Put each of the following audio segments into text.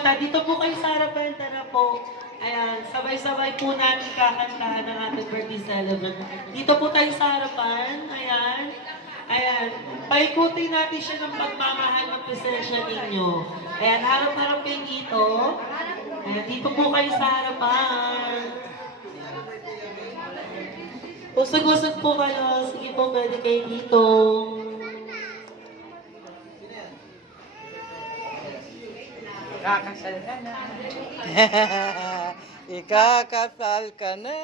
kumanta. Dito po kayo sa harapan, tara po. Ayan, sabay-sabay po natin kakantahan ng ating birthday celebrant. Dito po tayo sa harapan, ayan. Ayan, paikutin natin siya ng pagmamahal ng presensya ninyo. Ayan, harap-harap kayo dito. Ayan, dito po kayo sa harapan. Usag-usag po kayo. Sige po, pwede kayo dito. Kakasal ka na. Ikakasal ka na.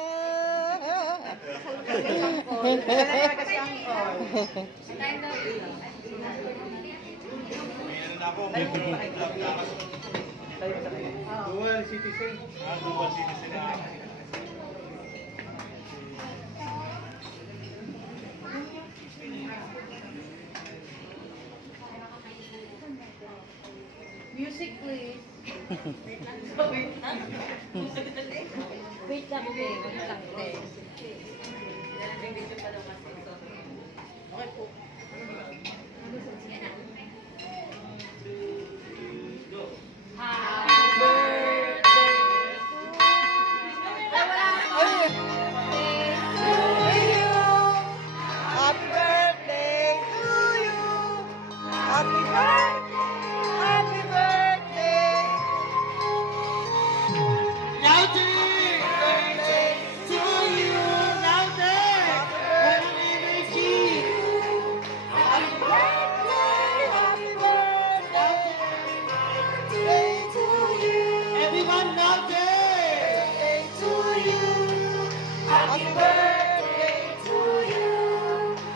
Dual citizen. Dual citizen. Music, please. Wait lang. Wait lang, te. Okay po. Happy birthday Happy birthday to you. Happy birthday. Happy birthday. Louder! Birthday to you! Louder! Walang energy! Happy birthday. Happy birthday to you. Everyone louder! Birthday to you. Happy birthday to you.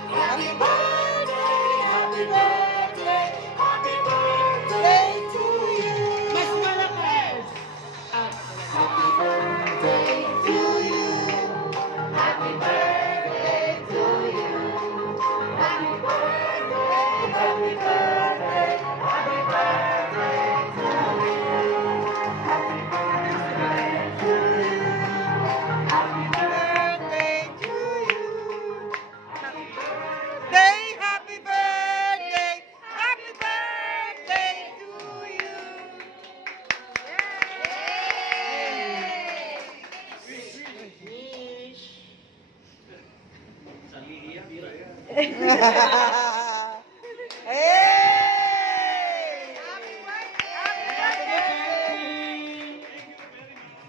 Happy birthday. Happy birthday. Happy birthday to you. Mas malakas! Happy birthday to you. Happy birthday to you. Happy birthday. Happy birthday. Happy birthday to you. Happy birthday to you. Happy birthday to you. Happy birthday. Happy birthday. Happy birthday to you. Wish! Hey!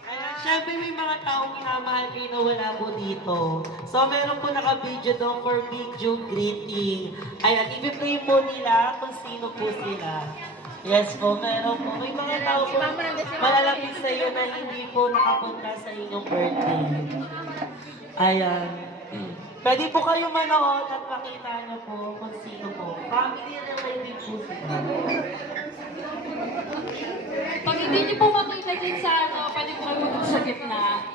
Ayan, syempre may mga taong minamahal kayo na wala po dito. So meron po naka-video doon for video greeting. Ayan, i-play po nila kung sino po sila. Yes po, meron po. May mga tao po malalapit sa iyo na hindi po nakapunta sa inyong birthday. Ayan. Pwede po kayo manood at makita niyo po kung sino po. Family related po sila. Pag hindi niyo po makita din sa pwede po kayo sa gitna.